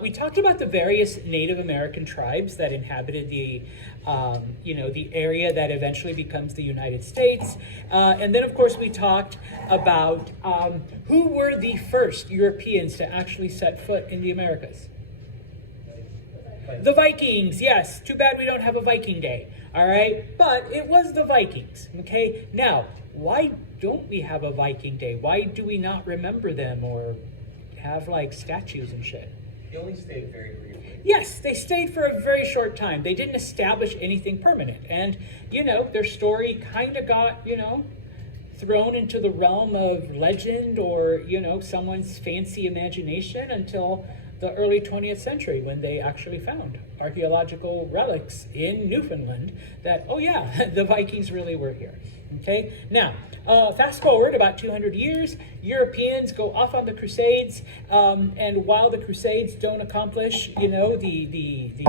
We talked about the various Native American tribes that inhabited the area that eventually becomes the United States. And then, of course, we talked about who were the first Europeans to actually set foot in the Americas. The Vikings, yes. Too bad we don't have a Viking Day, all right? But it was the Vikings, okay? Now, why don't we have a Viking Day? Why do we not remember them or have, like, statues and shit? They only stayed very briefly. Yes, they stayed for a very short time. They didn't establish anything permanent. And, their story kind of got, thrown into the realm of legend or, someone's fancy imagination until the early 20th century when they actually found archaeological relics in Newfoundland that, oh yeah, the Vikings really were here. Okay, now, fast forward about 200 years, Europeans go off on the Crusades, and while the Crusades don't accomplish, the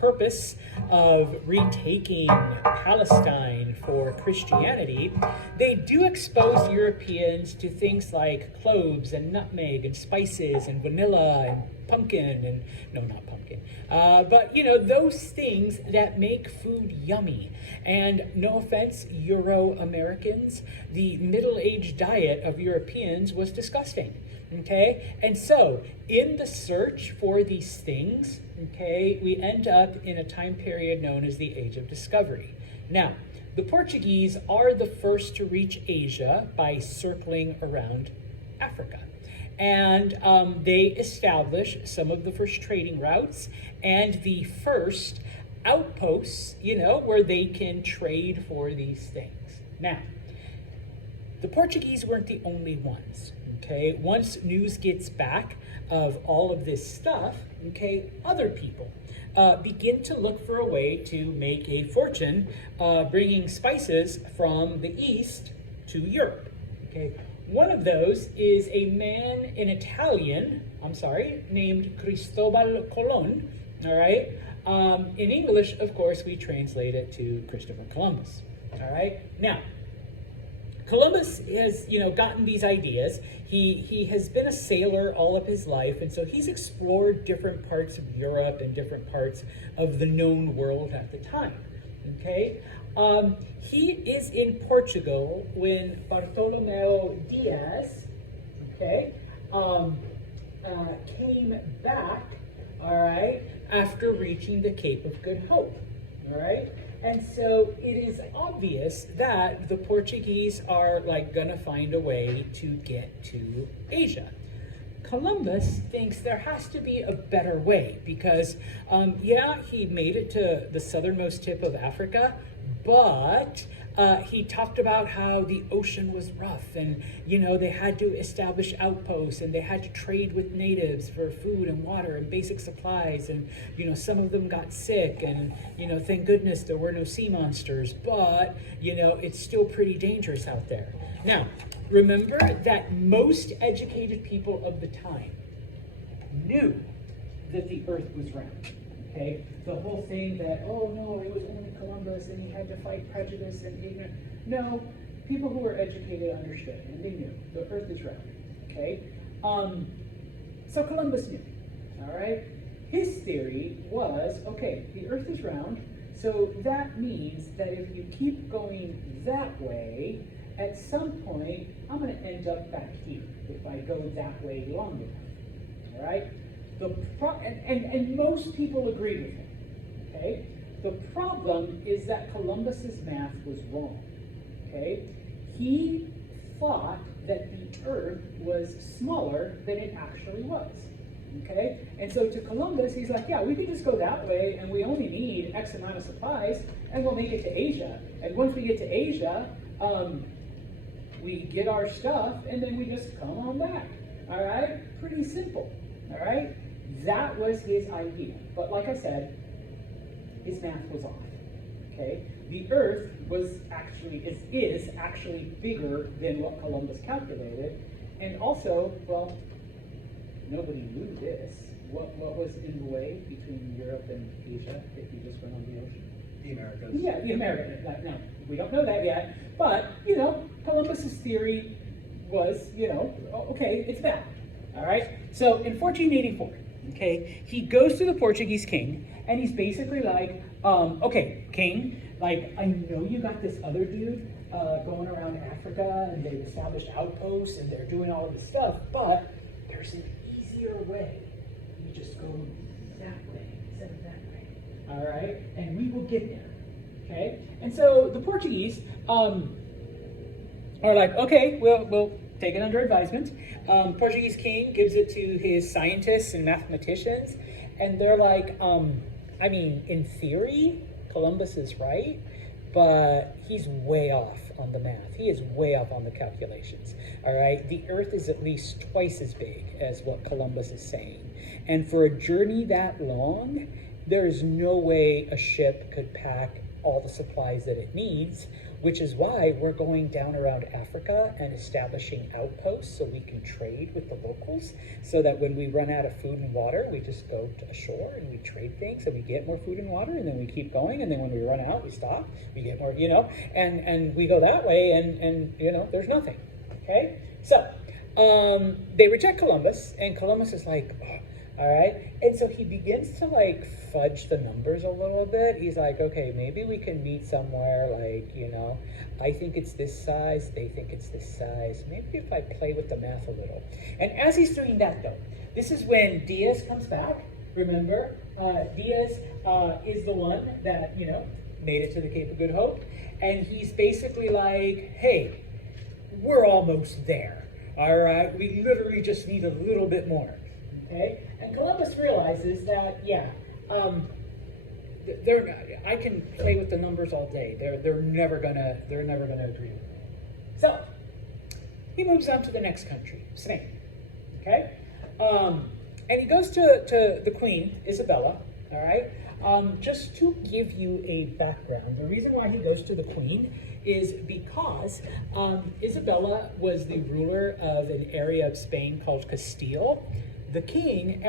purpose of retaking Palestine for Christianity, they do expose Europeans to things like cloves and nutmeg and spices and vanilla and pumpkin and, no, not pumpkin, but those things that make food yummy. And no offense, Euro-Americans, the middle-aged diet of Europeans was disgusting. Okay, and so in the search for these things, okay, we end up in a time period known as the Age of Discovery. Now, the Portuguese are the first to reach Asia by circling around Africa. And they establish some of the first trading routes and the first outposts, where they can trade for these things. Now, the Portuguese weren't the only ones. Okay, once news gets back of all of this stuff, okay, other people begin to look for a way to make a fortune bringing spices from the East to Europe. Okay, one of those is a man, named Cristobal Colon, all right? In English, of course, we translate it to Christopher Columbus, all right? Now, Columbus has, gotten these ideas. He has been a sailor all of his life, and so he's explored different parts of Europe and different parts of the known world at the time, okay? He is in Portugal when Bartolomeu Diaz, okay, came back, all right, after reaching the Cape of Good Hope, all right? And so it is obvious that the Portuguese are gonna find a way to get to Asia. Columbus thinks there has to be a better way because, he made it to the southernmost tip of Africa, but he talked about how the ocean was rough and, they had to establish outposts and they had to trade with natives for food and water and basic supplies. And, some of them got sick and, thank goodness there were no sea monsters, but, it's still pretty dangerous out there. Now, remember that most educated people of the time knew that the earth was round. Okay, the whole thing that, oh no, it was only Columbus and he had to fight prejudice and ignorance. No, people who were educated understood and they knew the earth is round. Okay, so Columbus knew. All right, his theory was, okay, the earth is round, so that means that if you keep going that way, at some point I'm going to end up back here if I go that way long enough. All right. And most people agree with him, okay? The problem is that Columbus's math was wrong, okay? He thought that the Earth was smaller than it actually was, okay? And so to Columbus, he's like, yeah, we could just go that way, and we only need X amount of supplies, and we'll make it to Asia. And once we get to Asia, we get our stuff, and then we just come on back, all right? Pretty simple, all right? That was his idea. But like I said, his math was off, okay? The Earth is actually bigger than what Columbus calculated. And also, well, nobody knew this. What was in the way between Europe and Asia if you just went on the ocean? The Americas. Yeah, the Americas. No, we don't know that yet. But, Columbus's theory was, okay, it's that. All right? So in 1484, Okay, he goes to the Portuguese king, and he's basically like, okay, king, like, I know you got this other dude going around Africa, and they've established outposts, and they're doing all of this stuff, but there's an easier way. You just go that way instead of that way. All right, and we will get there. Okay, and so the Portuguese are like, okay, we'll take it under advisement. Portuguese king gives it to his scientists and mathematicians, and they're like, I mean, in theory, Columbus is right, but he's way off on the math. He is way off on the calculations. All right, the Earth is at least twice as big as what Columbus is saying, and for a journey that long, there is no way a ship could pack all the supplies that it needs, which is why we're going down around Africa and establishing outposts so we can trade with the locals, so that when we run out of food and water, we just go to ashore and we trade things and we get more food and water, and then we keep going, and then when we run out, we stop, we get more, and we go that way, and there's nothing. Okay, so they reject Columbus, and Columbus is like, oh, all right, and so he begins to like fudge the numbers a little bit. He's like, okay, maybe we can meet somewhere, like, I think it's this size, they think it's this size. Maybe if I play with the math a little. And as he's doing that, though, this is when Diaz comes back. Remember, Diaz is the one that, made it to the Cape of Good Hope. And he's basically like, hey, we're almost there. All right, we literally just need a little bit more. Okay, and Columbus realizes that, they're not, I can play with the numbers all day. They're never gonna agree. So he moves on to the next country, Spain. Okay, and he goes to the Queen Isabella. All right, just to give you a background, the reason why he goes to the Queen is because Isabella was the ruler of an area of Spain called Castile. The King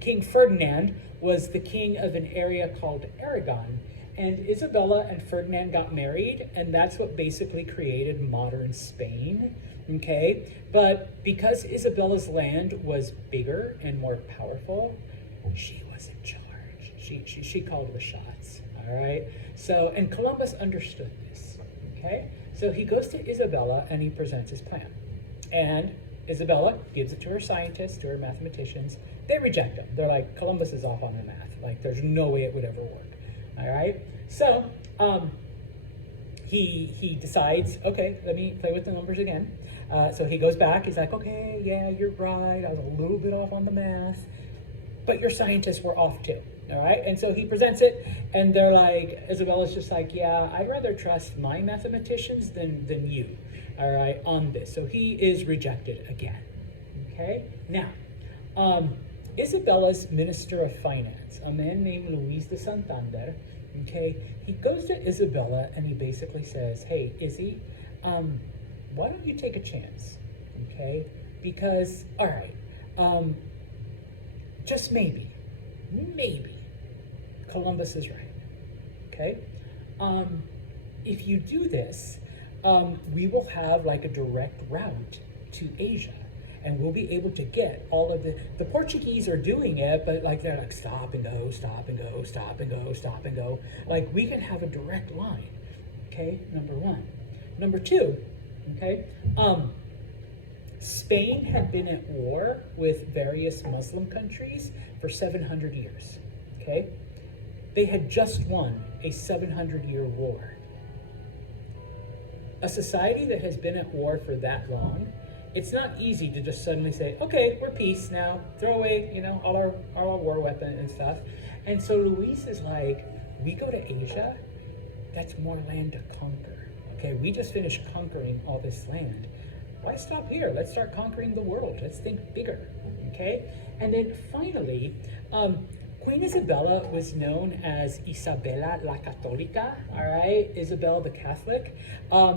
King Ferdinand was the king of an area called Aragon, and Isabella and Ferdinand got married, and that's what basically created modern Spain. Okay, but because Isabella's land was bigger and more powerful, she was in charge. She called the shots. All right. So, and Columbus understood this. Okay, so he goes to Isabella and he presents his plan, and Isabella gives it to her scientists, to her mathematicians. They reject him. They're like, Columbus is off on the math. Like, there's no way it would ever work. All right? So, he decides, okay, let me play with the numbers again. So he goes back. He's like, okay, yeah, you're right. I was a little bit off on the math. But your scientists were off too. All right? And so he presents it, and they're like, Isabella's just like, yeah, I'd rather trust my mathematicians than you. All right, on this. So he is rejected again. Okay, now, Isabella's Minister of Finance, a man named Luis de Santander, okay, he goes to Isabella and he basically says, hey, Izzy, why don't you take a chance? Okay, because, all right, just maybe, Columbus is right. Okay, if you do this, we will have like a direct route to Asia, and we'll be able to get all of the Portuguese are doing it, but like they're like stop and go, stop and go, stop and go, stop and go. Like we can have a direct line. Okay, number one. Number two, okay, Spain had been at war with various Muslim countries for 700 years. Okay, they had just won a 700-year war. A society that has been at war for that long, it's not easy to just suddenly say, okay, we're peace now, throw away, all our war weapons and stuff. And so Luis is like, we go to Asia, that's more land to conquer. Okay, we just finished conquering all this land. Why stop here? Let's start conquering the world. Let's think bigger. Okay, and then finally, Queen Isabella was known as Isabella la Católica, all right? Isabel the Catholic.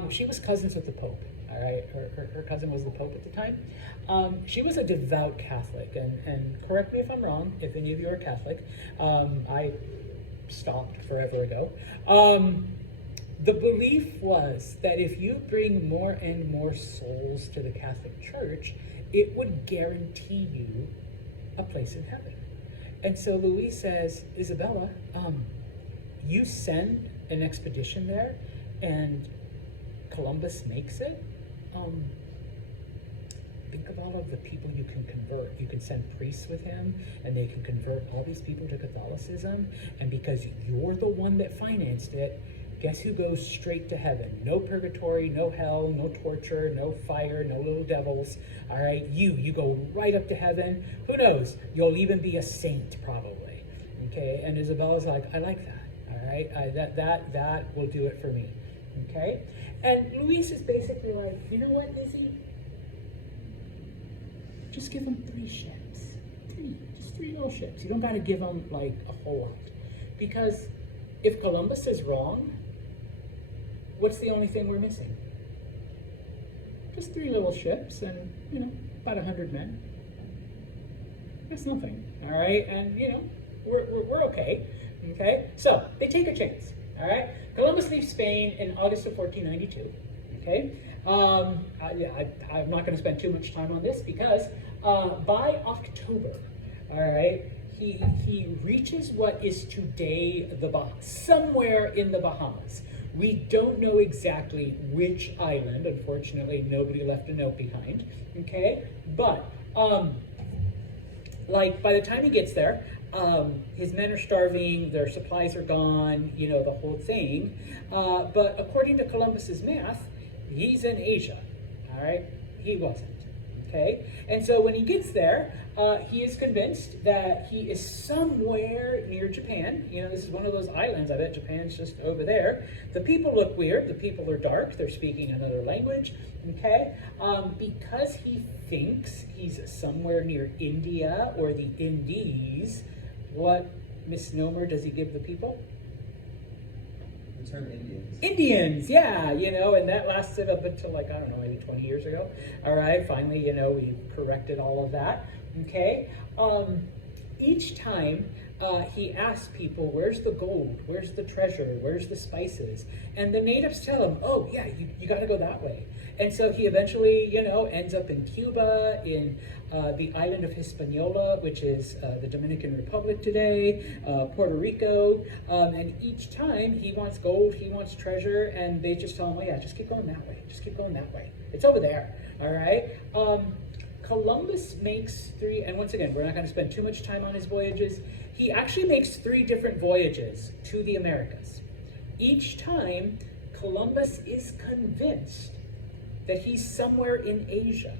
She was cousins with the Pope, all right? Her cousin was the Pope at the time. She was a devout Catholic, and correct me if I'm wrong, if any of you are Catholic. I stopped forever ago. The belief was that if you bring more and more souls to the Catholic Church, it would guarantee you a place in heaven. And so Luis says, Isabella, you send an expedition there and Columbus makes it. Think of all of the people you can convert. You can send priests with him and they can convert all these people to Catholicism. And because you're the one that financed it, guess who goes straight to heaven? No purgatory, no hell, no torture, no fire, no little devils. All right, you go right up to heaven. Who knows? You'll even be a saint probably. Okay, and Isabella's like, I like that. All right, that will do it for me. Okay, and Luis is basically like, you know what, Izzy? Just give them 3 ships. Just 3 little ships. You don't got to give them like a whole lot, because if Columbus is wrong, what's the only thing we're missing? Just 3 little ships and, about 100 men. That's nothing, all right? And, we're okay, okay? So, they take a chance, all right? Columbus leaves Spain in August of 1492, okay? I'm not going to spend too much time on this because by October, all right, he reaches what is today the Bahamas, somewhere in the Bahamas. We don't know exactly which island. Unfortunately, nobody left a note behind, okay? But, by the time he gets there, his men are starving, their supplies are gone, the whole thing. But according to Columbus's math, he's in Asia, all right? He wasn't, okay? And so when he gets there, he is convinced that he is somewhere near Japan. This is one of those islands. I bet Japan's just over there. The people look weird. The people are dark. They're speaking another language, okay? Because he thinks he's somewhere near India or the Indies, what misnomer does he give the people? The term Indians. Indians, yeah, and that lasted up until maybe 20 years ago. All right, finally, we corrected all of that. Okay, each time he asks people, where's the gold? Where's the treasure? Where's the spices? And the natives tell him, oh, yeah, you got to go that way. And so he eventually, ends up in Cuba, in the island of Hispaniola, which is the Dominican Republic today, Puerto Rico. And each time he wants gold, he wants treasure, and they just tell him, oh, yeah, just keep going that way. Just keep going that way. It's over there, all right? Columbus makes 3, and once again, we're not going to spend too much time on his voyages. He actually makes 3 different voyages to the Americas. Each time, Columbus is convinced that he's somewhere in Asia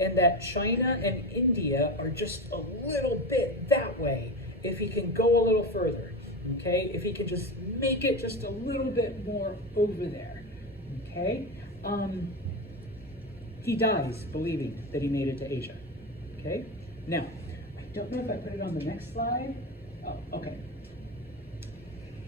and that China and India are just a little bit that way if he can go a little further, okay? If he can just make it just a little bit more over there, okay? He dies believing that he made it to Asia, okay? Now, I don't know if I put it on the next slide. Oh, okay.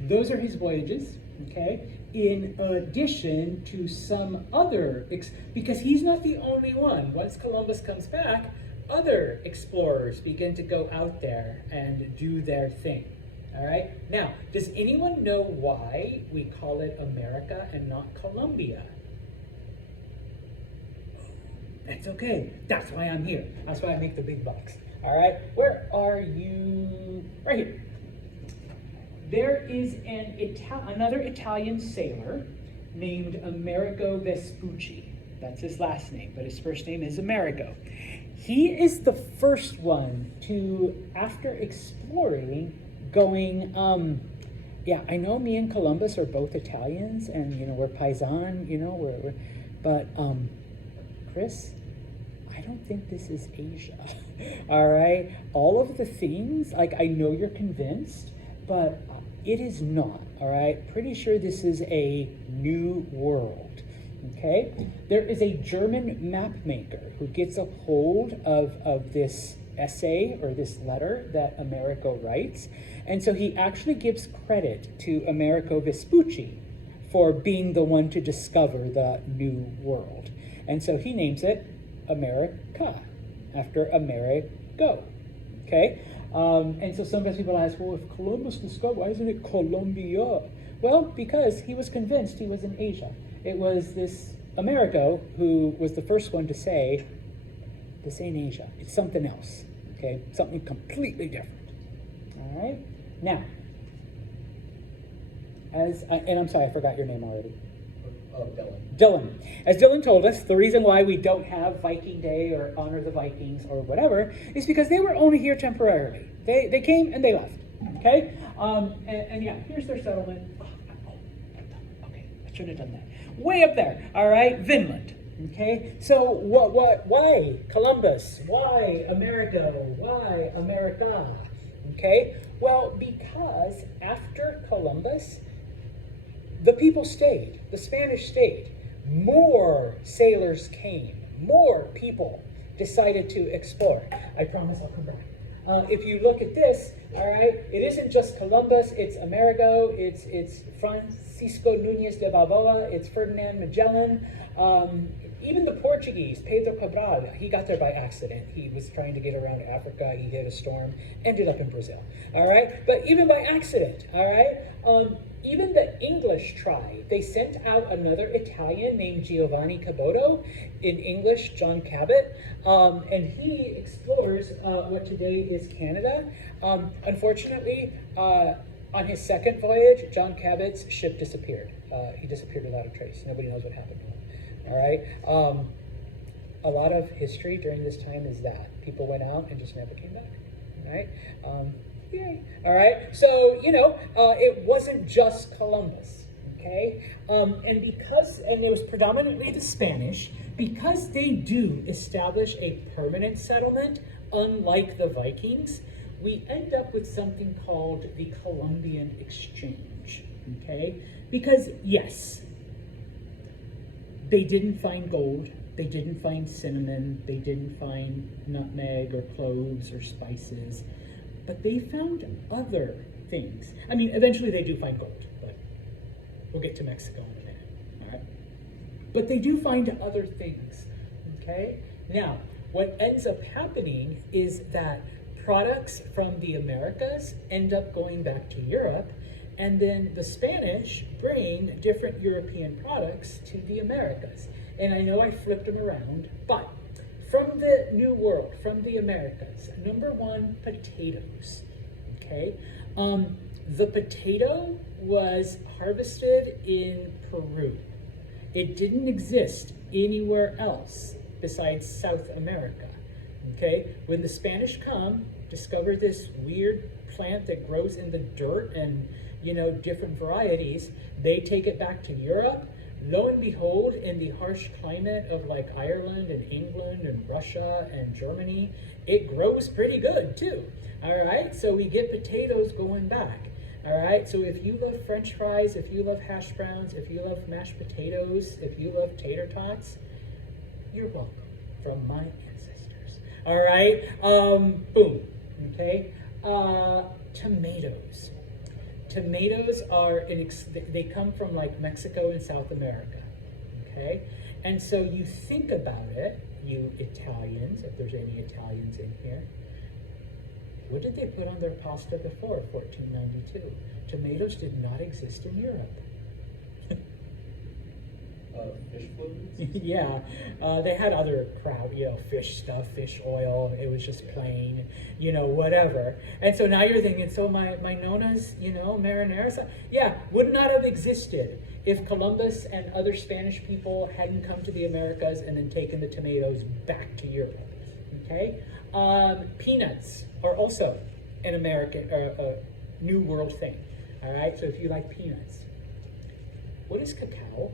Those are his voyages, okay? In addition to some other, because he's not the only one. Once Columbus comes back, other explorers begin to go out there and do their thing, all right? Now, does anyone know why we call it America and not Columbia? That's okay. That's why I'm here. That's why I make the big bucks. All right. Where are you? Right here. There is another Italian sailor named Amerigo Vespucci. That's his last name, but his first name is Amerigo. He is the first one to, after exploring, going, I know me and Columbus are both Italians, and, we're paisan, but, Chris, I don't think this is Asia, all right? All of the things, I know you're convinced, but it is not, all right? Pretty sure this is a new world, okay? There is a German map maker who gets a hold of this essay or this letter that Amerigo writes, and so he actually gives credit to Amerigo Vespucci for being the one to discover the new world. And so he names it America, after Amerigo, okay? And so sometimes people ask, well, if Columbus discovered, why isn't it Colombia? Well, because he was convinced he was in Asia. It was this Amerigo who was the first one to say, this ain't Asia, it's something else, Okay, something completely different. All right, now, and I'm sorry, I forgot your name already. Dylan. Dylan. As Dylan told us, the reason why we don't have Viking Day or honor the Vikings or whatever is because they were only here temporarily. They came and they left. Okay? And yeah, here's their settlement. Okay, I should have done that. Way up there. All right, Vinland. Okay, so why Columbus? Why America? Why America? Okay, well, because after Columbus, the people stayed, the Spanish stayed. More sailors came, more people decided to explore. I promise I'll come back. If you look at this, all right, it isn't just Columbus, it's Amerigo, it's Francisco Núñez de Balboa, it's Ferdinand Magellan, even the Portuguese, Pedro Cabral, he got there by accident. He was trying to get around Africa, he hit a storm, ended up in Brazil, all right? But even by accident, all right? Even the English tried. They sent out another Italian named Giovanni Caboto, in English, John Cabot, and he explores what today is Canada. Unfortunately, on his second voyage, John Cabot's ship disappeared. He disappeared without a trace. Nobody knows what happened to him. All right. A lot of history during this time is that people went out and just never came back. All right. Yay. All right. So it wasn't just Columbus. Okay. And it was predominantly the Spanish, because they do establish a permanent settlement, unlike the Vikings. We end up with something called the Columbian Exchange. Okay. Because yes, they didn't find gold, they didn't find cinnamon, they didn't find nutmeg or cloves or spices, but they found other things. I mean, eventually they do find gold, but we'll get to Mexico in a minute, all right? But they do find other things, okay? Now, what ends up happening is that products from the Americas end up going back to Europe, and then the Spanish bring different European products to the Americas. And I know I flipped them around, but from the New World, from the Americas, number one, potatoes, okay? The potato was harvested in Peru. It didn't exist anywhere else besides South America, okay? When the Spanish come, discover this weird plant that grows in the dirt and different varieties, they take it back to Europe. Lo and behold, in the harsh climate of like Ireland and England and Russia and Germany, it grows pretty good too. All right, so we get potatoes going back. All right, so if you love French fries, if you love hash browns, if you love mashed potatoes, if you love tater tots, you're welcome from my ancestors. All right, boom, okay. Tomatoes. Tomatoes are, they come from like Mexico and South America, okay? And so you think about it, you Italians, if there's any Italians in here, what did they put on their pasta before 1492? Tomatoes did not exist in Europe. Fish fluids? Yeah, they had other crowd, fish stuff, fish oil. It was just plain, whatever. And so now you're thinking, so my nonas, marineras, yeah, would not have existed if Columbus and other Spanish people hadn't come to the Americas and then taken the tomatoes back to Europe. Okay, peanuts are also an American, New World thing. All right, so if you like peanuts, what is cacao?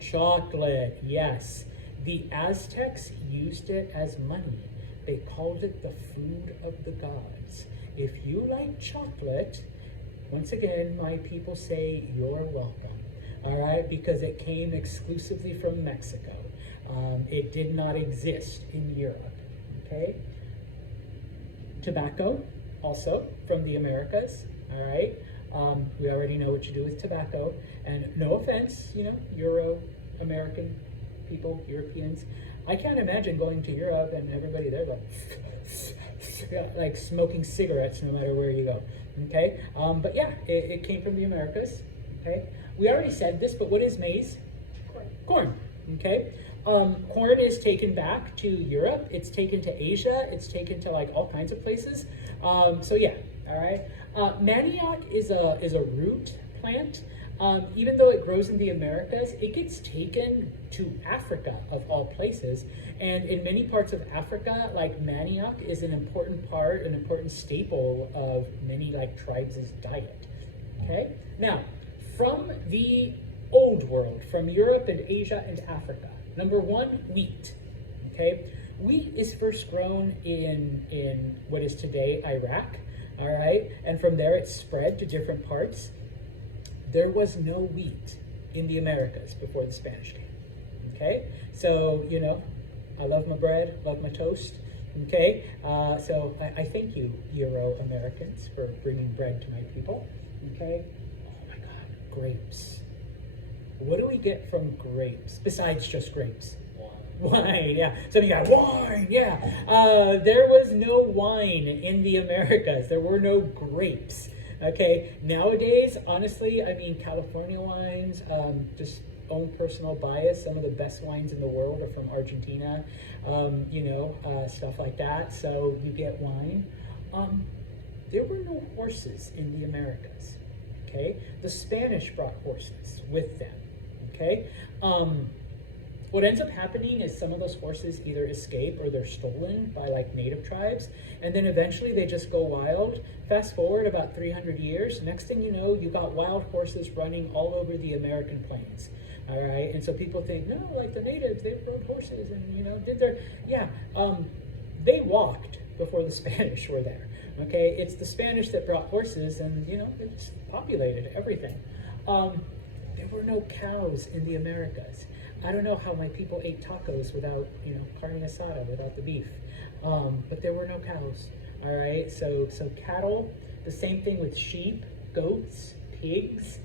Chocolate, yes. The Aztecs used it as money. They called it the food of the gods. If you like chocolate, once again, my people say you're welcome. All right, because it came exclusively from Mexico. It did not exist in Europe, okay? Tobacco, also from the Americas, all right? We already know what you do with tobacco. And no offense, Euro-American people, Europeans. I can't imagine going to Europe and everybody there like smoking cigarettes no matter where you go, okay? But yeah, it came from the Americas, okay? We already said this, but what is maize? Corn, okay? Corn is taken back to Europe. It's taken to Asia. It's taken to like all kinds of places. So yeah, all right. Manioc is a root plant. Even though it grows in the Americas, it gets taken to Africa of all places. And in many parts of Africa, like manioc is an important part, an important staple of many like tribes' diet. Okay? Now, from the old world, from Europe and Asia and Africa, number one, wheat. Okay? Wheat is first grown in what is today Iraq. All right? And from there it spread to different parts. There was no wheat in the Americas before the Spanish came. Okay? So, you know, I love my bread, love my toast. Okay? So I thank you, Euro-Americans, for bringing bread to my people. Okay? Oh my God, grapes. What do we get from grapes besides just grapes? Wine, yeah. So you got wine, yeah. There was no wine in the Americas. There were no grapes. Okay, nowadays, honestly, I mean, California wines, just own personal bias. Some of the best wines in the world are from Argentina, you know, stuff like that. So you get wine. There were no horses in the Americas. Okay, the Spanish brought horses with them. Okay, what ends up happening is some of those horses either escape or they're stolen by like native tribes, and then eventually they just go wild. Fast forward about 300 years, next thing you know, you got wild horses running all over the American plains. All right, and so people think, no, like the natives, they rode horses and, you know, did their, yeah, they walked before the Spanish were there. Okay, it's the Spanish that brought horses and, you know, they just populated everything. There were no cows in the Americas. I don't know how my people ate tacos without, you know, carne asada, without the beef. But there were no cows. All right, so cattle, the same thing with sheep, goats, pigs.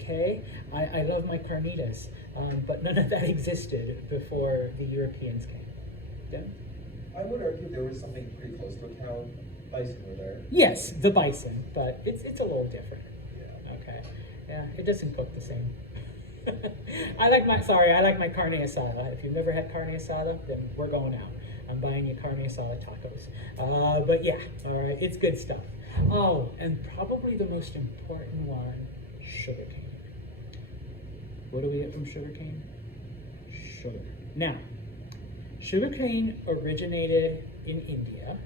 Okay, I love my carnitas, but none of that existed before the Europeans came. Yeah? I would argue there was something pretty close to a cow. Bison were there. Yes, the bison, but it's a little different. Yeah. Okay, yeah, it doesn't cook the same. I like my carne asada. If you've never had carne asada, then we're going out. I'm buying you carne asada tacos. But yeah, all right, it's good stuff. Oh, and probably the most important one, sugarcane. What do we get from sugarcane? Sugar. Now, sugarcane originated in India.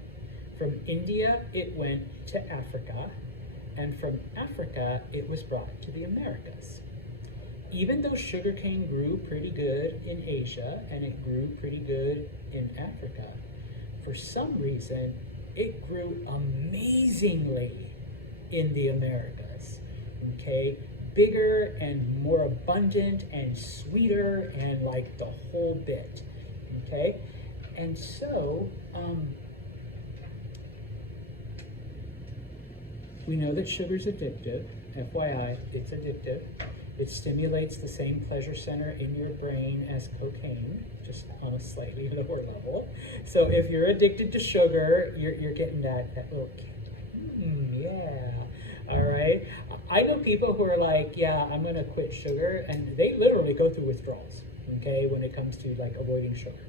From India, it went to Africa, and from Africa, it was brought to the Americas. Even though sugarcane grew pretty good in Asia and it grew pretty good in Africa, for some reason, it grew amazingly in the Americas. Okay, bigger and more abundant and sweeter and like the whole bit. Okay, and so we know that sugar's addictive. FYI, it's addictive. It stimulates the same pleasure center in your brain as cocaine, just on a slightly lower level. So if you're addicted to sugar, you're getting that little kick. Yeah. All right. I know people who are like, yeah, I'm gonna quit sugar, and they literally go through withdrawals. Okay, when it comes to like avoiding sugar.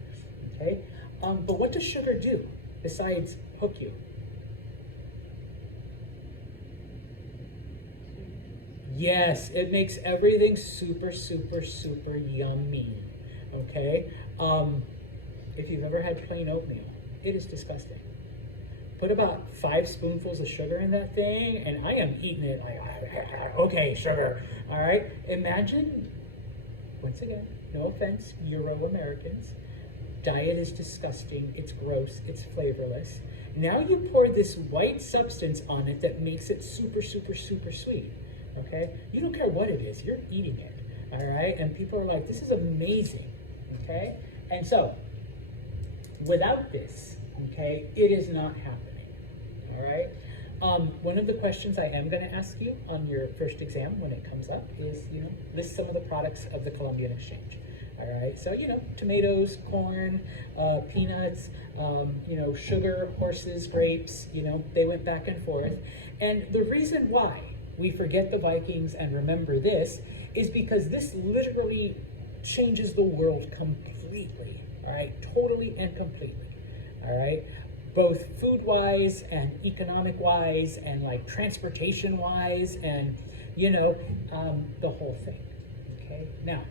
Okay. But what does sugar do besides hook you? Yes, it makes everything super, super, super yummy. Okay? If you've ever had plain oatmeal, it is disgusting. Put about 5 spoonfuls of sugar in that thing, and I am eating it like, okay, sugar. All right? Imagine, once again, no offense, Euro-Americans, diet is disgusting, it's gross, it's flavorless. Now you pour this white substance on it that makes it super, super, super sweet. Okay, you don't care what it is, you're eating it. All right, and people are like, this is amazing. Okay, and so without this, okay, it is not happening. All right, one of the questions I am going to ask you on your first exam when it comes up is, you know, list some of the products of the Columbian Exchange. All right, so, you know, tomatoes, corn, peanuts, you know, sugar, horses, grapes, you know, they went back and forth. And the reason why we forget the Vikings and remember this is because this literally changes the world completely. completely, all right? Totally and completely, all right? Both food-wise and economic-wise and like transportation-wise and, the whole thing, okay? Now,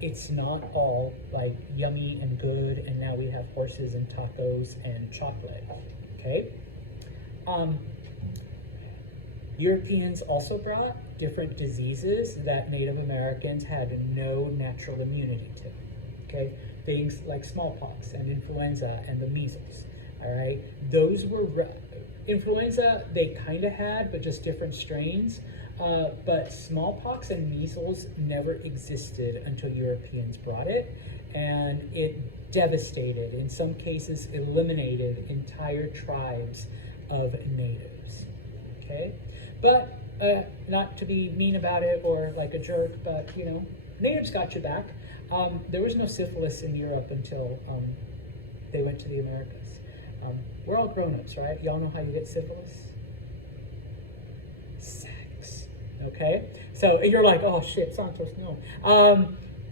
it's not all like yummy and good and now we have horses and tacos and chocolate, okay? Europeans also brought different diseases that Native Americans had no natural immunity to, okay? Things like smallpox and influenza and the measles, all right? Those were, influenza they kind of had, but just different strains. But smallpox and measles never existed until Europeans brought it, and it devastated, in some cases eliminated entire tribes of natives, okay? But not to be mean about it or like a jerk, but natives got you back. There was no syphilis in Europe until they went to the Americas. We're all grown-ups, right? Y'all know how you get syphilis? Sex, okay? So you're like, oh shit, Santos, no.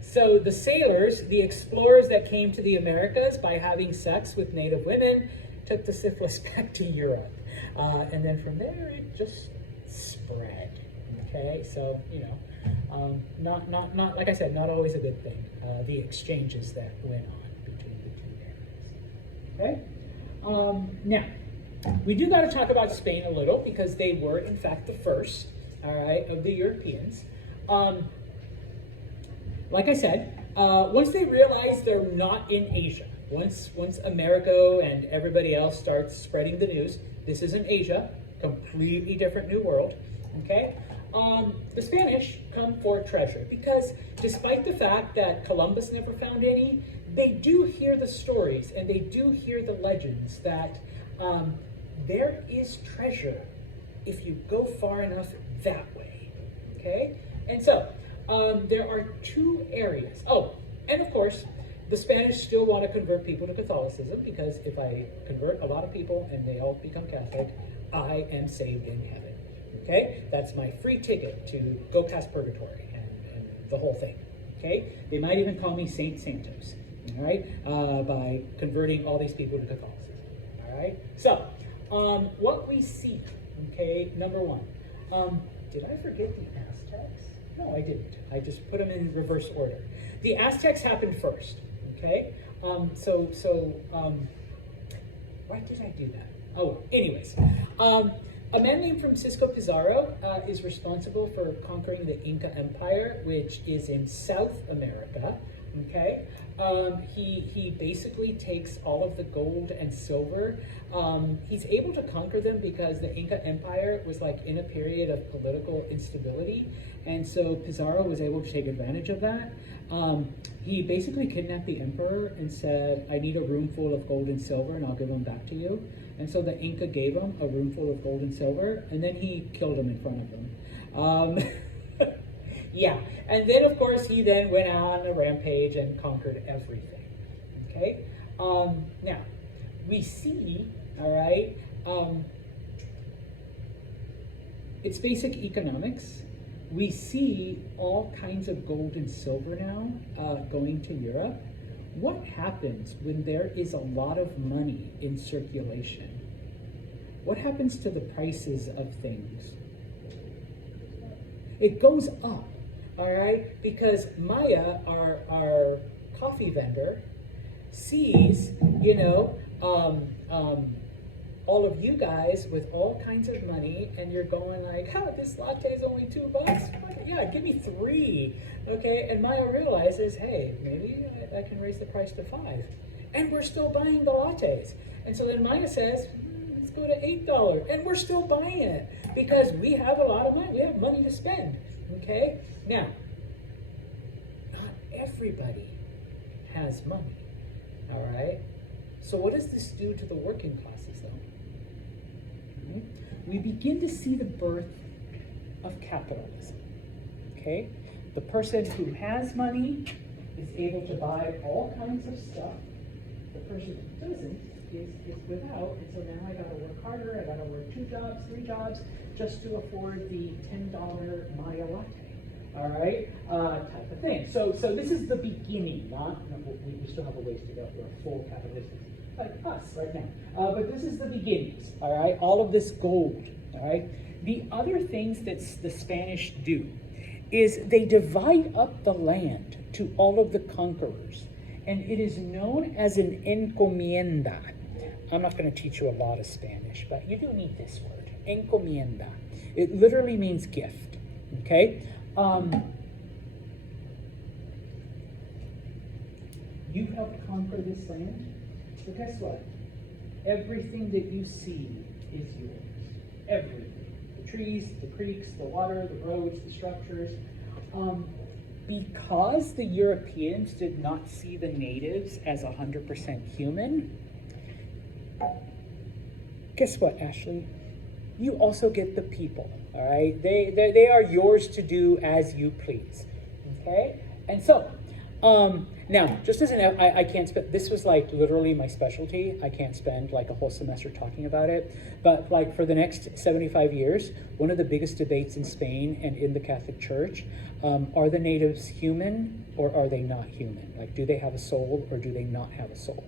So the sailors, the explorers that came to the Americas by having sex with native women, took the syphilis back to Europe. And then from there, it just spread, okay? So, not like I said, not always a good thing, the exchanges that went on between the two areas, okay? Now, we do got to talk about Spain a little because they were, in fact, the first, all right, of the Europeans. Like I said, once they realize they're not in Asia, once America and everybody else starts spreading the news, this isn't Asia, completely different new world, okay? The Spanish come for treasure because despite the fact that Columbus never found any, they do hear the stories and they do hear the legends that there is treasure if you go far enough that way, okay? And so, there are two areas. Oh, and of course, the Spanish still want to convert people to Catholicism because if I convert a lot of people and they all become Catholic, I am saved in heaven, okay? That's my free ticket to go past purgatory and the whole thing, okay? They might even call me Saint Santos, all right? By converting all these people to Catholicism, all right? So, what we see, okay, number one, did I forget the Aztecs? No, I didn't. I just put them in reverse order. The Aztecs happened first, okay? Why did I do that? Oh, anyways. A man named Francisco Pizarro is responsible for conquering the Inca Empire, which is in South America, okay? He basically takes all of the gold and silver. He's able to conquer them because the Inca Empire was like in a period of political instability, and so Pizarro was able to take advantage of that. He basically kidnapped the emperor and said, I need a room full of gold and silver and I'll give them back to you. And so the Inca gave him a room full of gold and silver, and then he killed him in front of them. Yeah, and then of course he then went on a rampage and conquered everything, okay? Now, we see, all right, it's basic economics. We see all kinds of gold and silver now going to Europe. What happens when there is a lot of money in circulation? What happens to the prices of things? It goes up, all right? Because Maya, our coffee vendor, sees, all of you guys with all kinds of money, and you're going like, this latte is only $2? Yeah, give me 3, okay? And Maya realizes, hey, maybe I can raise the price to 5. And we're still buying the lattes. And so then Maya says, let's go to $8, and we're still buying it because we have a lot of money. We have money to spend, okay? Now, not everybody has money, all right? So what does this do to the working classes, though? We begin to see the birth of capitalism, okay? The person who has money is able to buy all kinds of stuff. The person who doesn't is without, and so now I gotta work harder, I gotta work 2 jobs, 3 jobs, just to afford the $10 Maya latte, all right, type of thing. So this is the beginning, not, no, we still have a ways to go. We're full capitalistic, like us right now. But this is the beginnings, all right, all of this gold, all right. The other things that the Spanish do is they divide up the land to all of the conquerors, and it is known as an encomienda. I'm not going to teach you a lot of Spanish, but you do need this word, encomienda. It literally means gift, okay? You helped conquer this land, so guess what? Everything that you see is yours. Everything. The trees, the creeks, the water, the roads, the structures. Because the Europeans did not see the natives as 100% human, guess what, Ashley? You also get the people, all right? They are yours to do as you please, okay? And so, now, just as an, I can't spend, this was like literally my specialty. I can't spend like a whole semester talking about it. But like for the next 75 years, one of the biggest debates in Spain and in the Catholic Church, are the natives human or are they not human? Like, do they have a soul or do they not have a soul?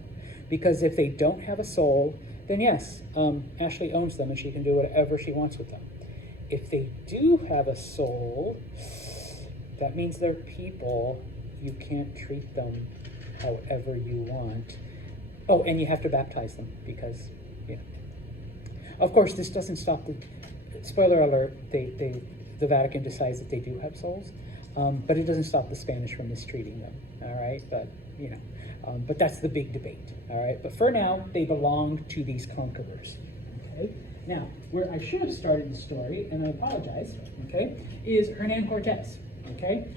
Because if they don't have a soul, then yes, Ashley owns them and she can do whatever she wants with them. If they do have a soul, that means they're people. You can't treat them however you want. Oh, and you have to baptize them because, you know. Of course, this doesn't stop the, spoiler alert, the Vatican decides that they do have souls, but it doesn't stop the Spanish from mistreating them, all right? But, you know, but that's the big debate, all right? But for now, they belong to these conquerors, okay? Now, where I should have started the story, and I apologize, okay, is Hernan Cortez, okay?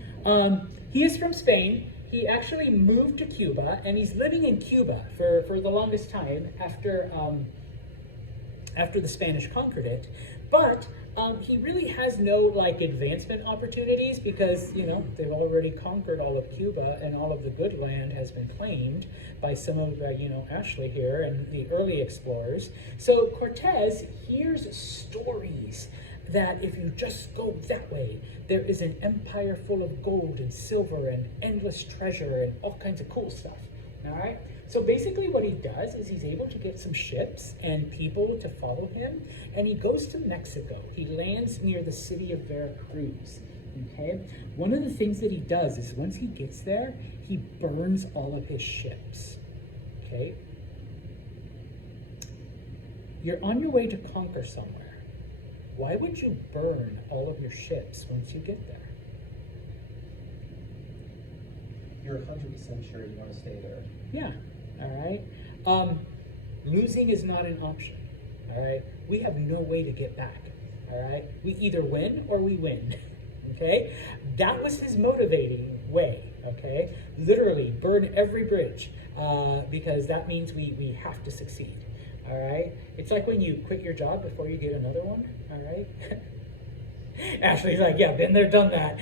He is from Spain. He actually moved to Cuba, and he's living in Cuba for the longest time after the Spanish conquered it. But he really has no like advancement opportunities because, you know, they've already conquered all of Cuba and all of the good land has been claimed by some of, you know, Ashley here and the early explorers. So Cortez hears stories that if you just go that way, there is an empire full of gold and silver and endless treasure and all kinds of cool stuff, all right? So basically what he does is he's able to get some ships and people to follow him, and he goes to Mexico. He lands near the city of Veracruz, okay? One of the things that he does is once he gets there, he burns all of his ships, okay? You're on your way to conquer somewhere. Why would you burn all of your ships once you get there? You're 100% sure you want to stay there. Yeah, all right. Losing is not an option, all right? We have no way to get back, all right? We either win or we win, okay? That was his motivating way, okay? Literally, burn every bridge because that means we have to succeed. All right, it's like when you quit your job before you get another one. All right, Ashley's like, yeah, been there, done that.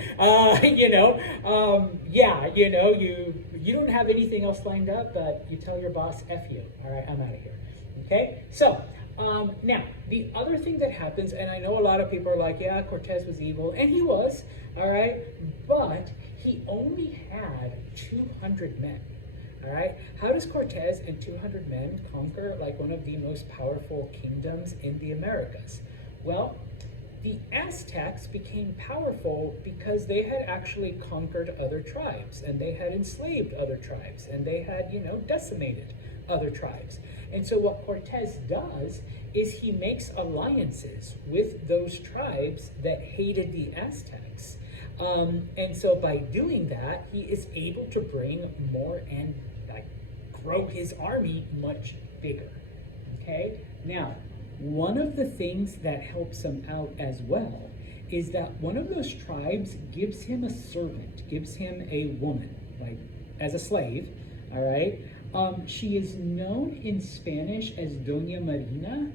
You know, yeah, you know, you don't have anything else lined up, but you tell your boss, F you. All right, I'm out of here. Okay, so now the other thing that happens, and I know a lot of people are like, yeah, Cortez was evil, and he was. All right, but he only had 200 men. All right, how does Cortez and 200 men conquer like one of the most powerful kingdoms in the Americas? Well, the Aztecs became powerful because they had actually conquered other tribes and they had enslaved other tribes and they had, you know, decimated other tribes. And so what Cortez does is he makes alliances with those tribes that hated the Aztecs. And so by doing that, he is able to bring more and grow his army much bigger, okay? Now, one of the things that helps him out as well is that one of those tribes gives him a servant, gives him a woman, like as a slave, all right? She is known in Spanish as Doña Marina.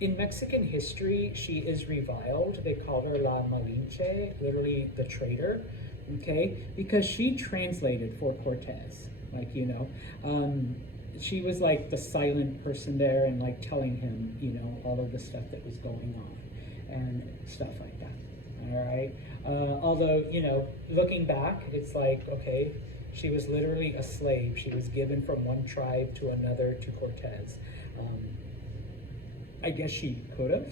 In Mexican history, she is reviled. They call her La Malinche, literally the traitor, okay? Because she translated for Cortez. Like, you know, she was like the silent person there and like telling him, you know, all of the stuff that was going on and stuff like that, All right. Although, you know, looking back, it's like, okay, she was literally a slave. She was given from one tribe to another to Cortez. I guess she could have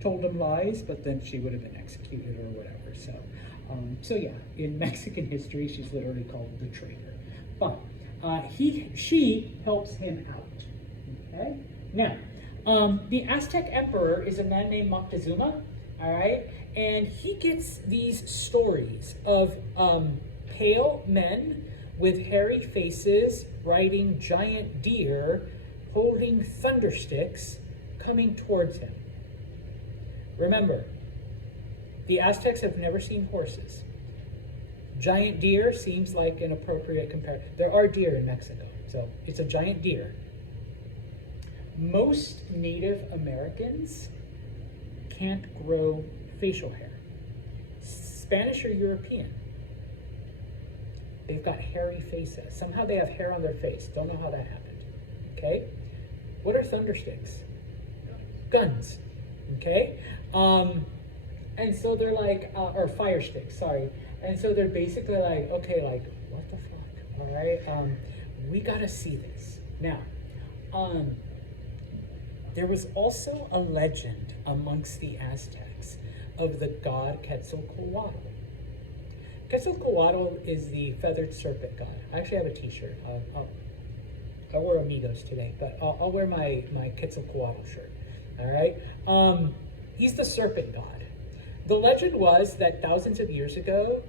told him lies, but then she would have been executed or whatever. So yeah, in Mexican history, she's literally called the traitor. But she helps him out. Okay. Now, the Aztec emperor is a man named Moctezuma. All right, and he gets these stories of pale men with hairy faces riding giant deer, holding thundersticks, coming towards him. Remember, the Aztecs have never seen horses. Giant deer seems like an appropriate comparison. There are deer in Mexico, so it's a giant deer. Most Native Americans can't grow facial hair. Spanish or European, they've got hairy faces. Somehow they have hair on their face. Don't know how that happened. Okay? What are thundersticks? Guns. Okay? And so they're like, or fire sticks, sorry. And so they're basically like, okay, like, what the fuck? All right? We gotta see this. Now, there was also a legend amongst the Aztecs of the god Quetzalcoatl. Quetzalcoatl is the feathered serpent god. I actually have a t-shirt. I wore Amigos today, but I'll wear my Quetzalcoatl shirt. All right? He's the serpent god. The legend was that thousands of years ago,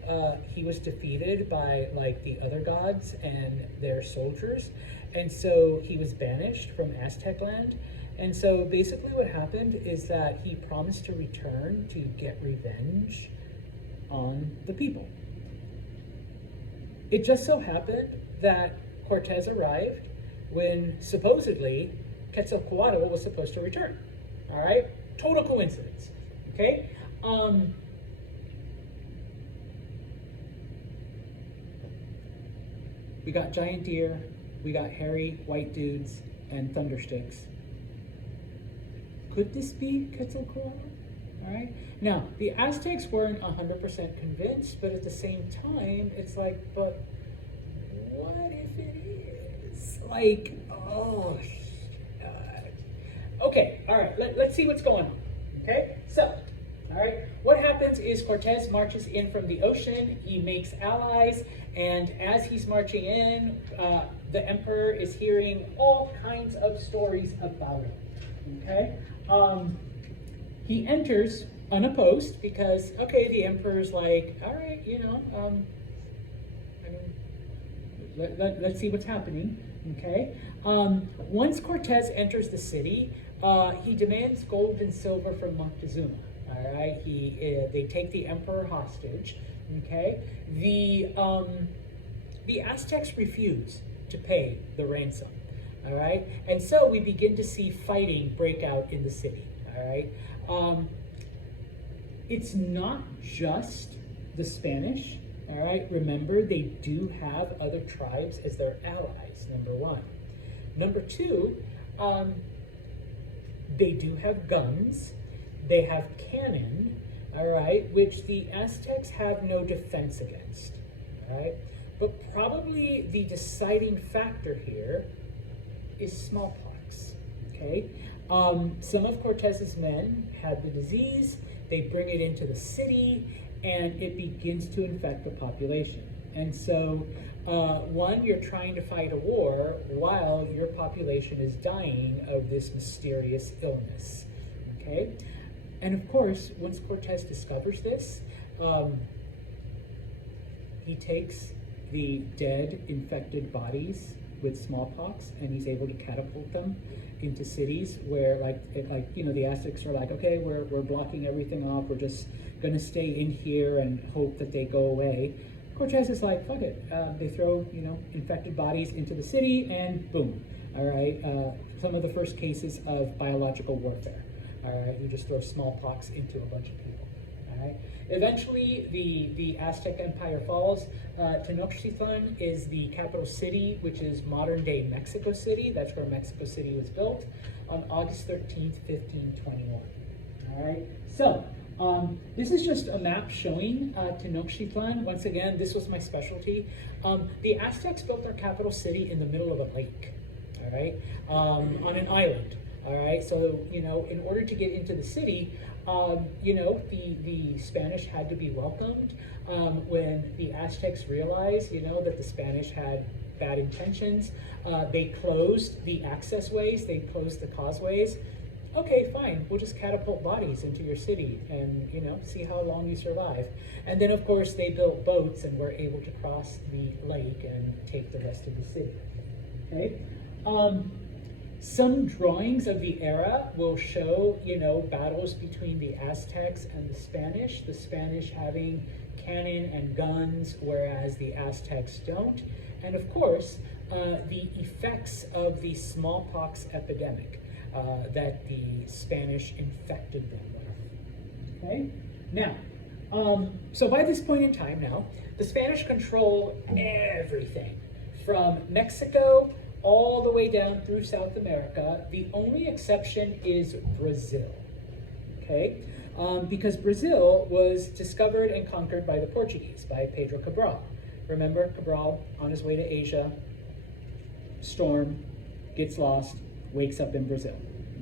he was defeated by like the other gods and their soldiers. And so he was banished from Aztec land. And so basically what happened is that he promised to return to get revenge on the people. It just so happened that Cortez arrived when supposedly Quetzalcoatl was supposed to return. All right? Total coincidence. Okay? We got giant deer, we got hairy white dudes, and thundersticks. Could this be Quetzalcoatl? All right. Now, the Aztecs weren't 100% convinced, but at the same time, it's like, but what if it is? Like, oh, God. Okay, all right, let's see what's going on. Okay, so, all right, what happens is Cortez marches in from the ocean, he makes allies, and as he's marching in, the emperor is hearing all kinds of stories about him. Okay? He enters unopposed because, okay, the emperor's like, all right, you know, let's see what's happening, okay? Once Cortez enters the city, he demands gold and silver from Moctezuma, all right? They take the emperor hostage, okay? The Aztecs refuse to pay the ransom. All right, and so we begin to see fighting break out in the city. All right, it's not just the Spanish. All right, remember they do have other tribes as their allies. Number one. Number two, they do have guns. They have cannon. All right, which the Aztecs have no defense against. All right, but probably the deciding factor here is smallpox, okay? Some of Cortez's men had the disease, they bring it into the city, and it begins to infect the population. And so, one, you're trying to fight a war while your population is dying of this mysterious illness, okay? And of course, once Cortez discovers this, he takes the dead, infected bodies with smallpox, and he's able to catapult them into cities where, like you know, the Aztecs are like, okay, we're blocking everything off. We're just gonna stay in here and hope that they go away. Cortez is like, fuck it. They throw, you know, infected bodies into the city, and boom. All right. Some of the first cases of biological warfare. All right. You just throw smallpox into a bunch of people. All right. Eventually, the Aztec Empire falls. Tenochtitlan is the capital city, which is modern-day Mexico City. That's where Mexico City was built on August 13th, 1521. All right. So, This is just a map showing Tenochtitlan. Once again, this was my specialty. The Aztecs built their capital city in the middle of a lake, all right, on an island, all right? So, you know, in order to get into the city, you know, the Spanish had to be welcomed. When the Aztecs realized, you know, that the Spanish had bad intentions, they closed the access ways, they closed the causeways. Okay, fine, we'll just catapult bodies into your city and, you know, see how long you survive. And then, of course, they built boats and were able to cross the lake and take the rest of the city. Okay? Some drawings of the era will show, you know, battles between the Aztecs and the Spanish having cannon and guns, whereas the Aztecs don't. And of course, the effects of the smallpox epidemic that the Spanish infected them with. Okay? Now, so by this point in time now, the Spanish control everything from Mexico all the way down through South America. The only exception is Brazil, okay? Because Brazil was discovered and conquered by the Portuguese, by Pedro Cabral. Remember Cabral on his way to Asia, storm, gets lost, wakes up in Brazil,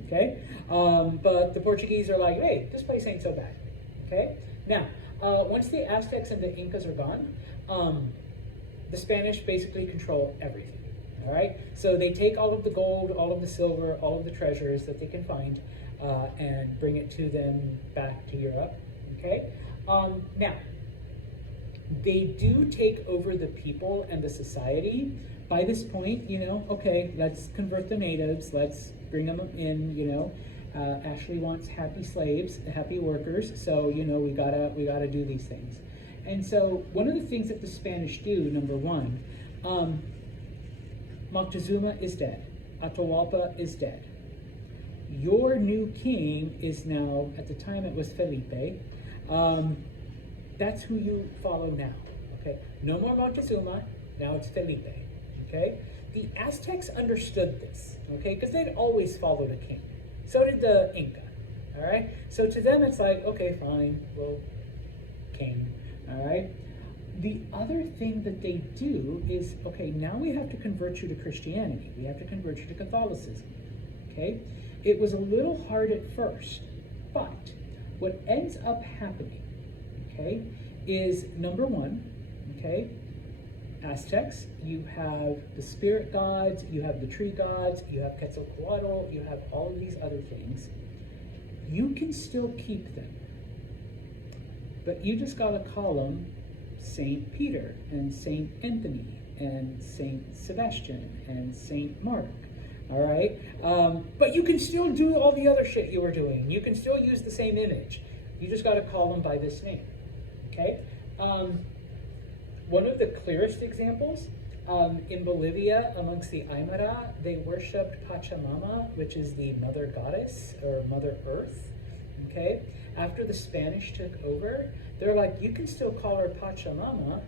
okay? But the Portuguese are like, hey, this place ain't so bad, okay? Now, once the Aztecs and the Incas are gone, the Spanish basically control everything. All right, so they take all of the gold, all of the silver, all of the treasures that they can find, and bring it to them back to Europe. Okay, now they do take over the people and the society. By this point, you know, okay, let's convert the natives. Let's bring them in. You know, Ashley wants happy slaves, happy workers. So you know, we gotta do these things. And so one of the things that the Spanish do, number one. Moctezuma is dead. Atahualpa is dead. Your new king is now, at the time it was Felipe. That's who you follow now. Okay, no more Moctezuma. Now it's Felipe. Okay, the Aztecs understood this. Okay, because they'd always followed a king. So did the Inca. All right. So to them, it's like, okay, fine, well, king. All right. The other thing that they do is, okay, now we have to convert you to Christianity. We have to convert you to Catholicism, okay? It was a little hard at first, but what ends up happening, okay, is number one, okay, Aztecs, you have the spirit gods, you have the tree gods, you have Quetzalcoatl, you have all of these other things. You can still keep them, but you just gotta call them Saint Peter and Saint Anthony and Saint Sebastian and Saint Mark, all right? But you can still do all the other shit you were doing. You can still use the same image. You just got to call them by this name, okay? One of the clearest examples, in Bolivia, amongst the Aymara, they worshipped Pachamama, which is the mother goddess or mother earth, okay? After the Spanish took over, they're like, you can still call her Pachamama,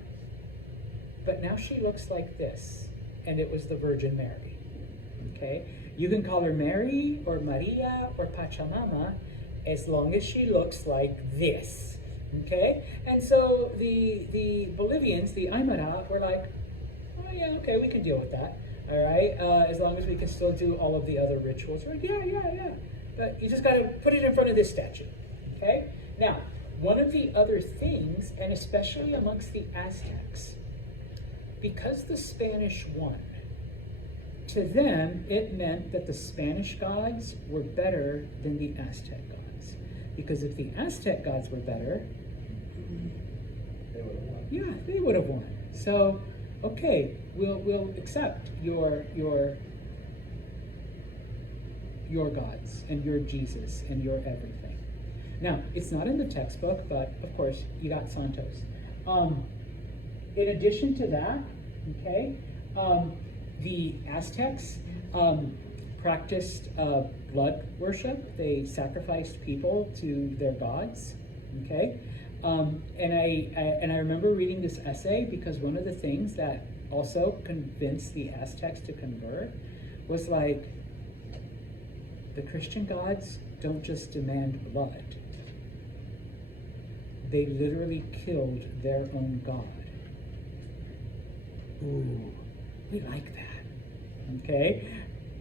but now she looks like this. And it was the Virgin Mary, okay? You can call her Mary or Maria or Pachamama as long as she looks like this, okay? And so the Bolivians, the Aymara, were like, oh yeah, okay, we can deal with that, all right? As long as we can still do all of the other rituals. We're like, yeah. But you just gotta put it in front of this statue, okay? Now, one of the other things, and especially amongst the Aztecs, because the Spanish won, to them, it meant that the Spanish gods were better than the Aztec gods. Because if the Aztec gods were better, They would have won. yeah, they would have won. So, okay, we'll accept your gods and your Jesus and your everything. Now, it's not in the textbook, but of course, you got Santos. In addition to that, okay, the Aztecs practiced blood worship. They sacrificed people to their gods, okay? And I remember reading this essay because one of the things that also convinced the Aztecs to convert was like, the Christian gods don't just demand blood. they literally killed their own God. Ooh, we like that. Okay?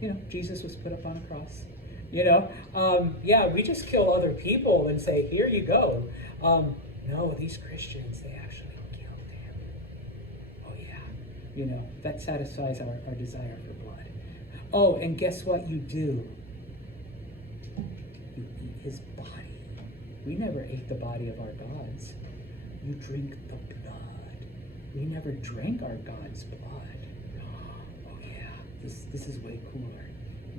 You know, Jesus was put up on a cross. You know, yeah, we just kill other people and say, here you go. No, these Christians, they actually killed him. Oh, yeah. You know, that satisfies our desire for blood. Oh, and guess what you do? You eat his body. We never ate the body of our gods. You drink the blood. We never drank our God's blood. Oh, yeah, this is way cooler.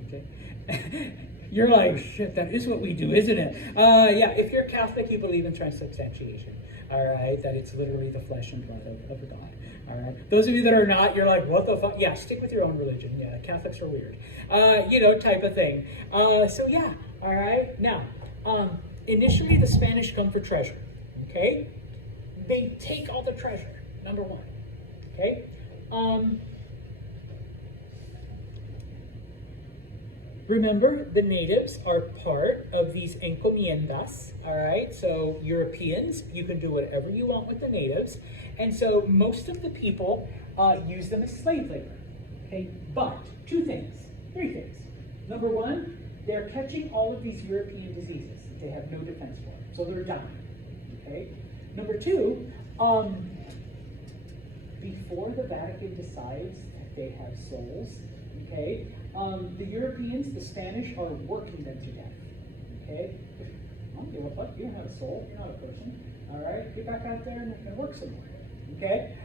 Okay? You're like, shit, that is what we do, isn't it? Yeah, if you're Catholic, you believe in transubstantiation. All right, that it's literally the flesh and blood of God. All right. Those of you that are not, you're like, what the fuck? Yeah, stick with your own religion. Yeah, Catholics are weird. You know, type of thing. So yeah, all right. Now, initially the Spanish come for treasure. Okay? They take all the treasure, number one. Okay? Remember, the natives are part of these encomiendas, all right? So Europeans, you can do whatever you want with the natives. And so most of the people use them as slave labor, okay? But three things. Number one, they're catching all of these European diseases that they have no defense for, so they're dying, okay? Number two, before the Vatican decides that they have souls, okay, the Europeans, the Spanish, are working them to death. Okay? I don't give a fuck. You don't have a soul. You're not a person. All right? Get back out there and work some more. Okay?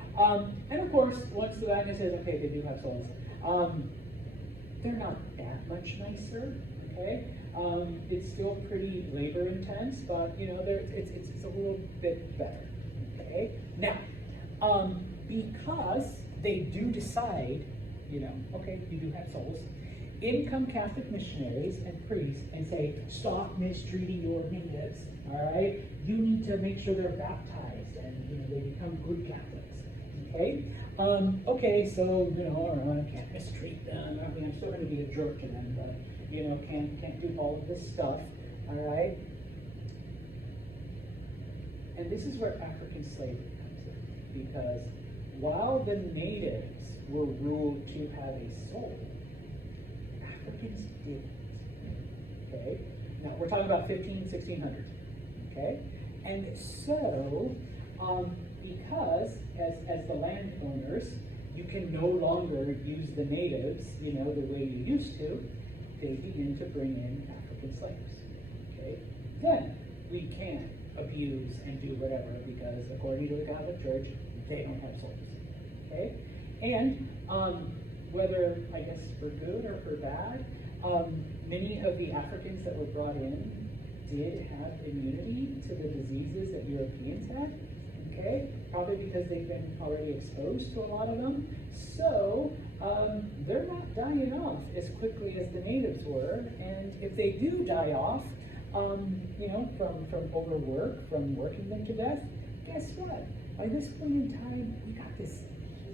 And of course, once the Vatican says, okay, they do have souls, they're not that much nicer. Okay? It's still pretty labor intense, but you know, it's a little bit better. Okay? Now, because they do decide, you know, okay, you do have souls, in come Catholic missionaries and priests and say, stop mistreating your natives, all right? You need to make sure they're baptized and, you know, they become good Catholics, okay? Okay, so, you know, all right, I can't mistreat them. I mean, I'm still going to be a jerk to them, but, you know, can't do all of this stuff, all right? And this is where African slavery comes in, because while the natives were ruled to have a soul, Africans didn't. Okay? Now, we're talking about 1600s. Okay? And so, because as the landowners, you can no longer use the natives, you know, the way you used to, they begin to bring in African slaves. Okay? Then, we can abuse and do whatever, because according to the Catholic Church, they don't have souls. Okay? And, whether, I guess, for good or for bad, many of the Africans that were brought in did have immunity to the diseases that Europeans had, okay? Probably because they've been already exposed to a lot of them. So, they're not dying off as quickly as the natives were, and if they do die off, you know, from overwork, from working them to death, guess what? By this point in time, we got this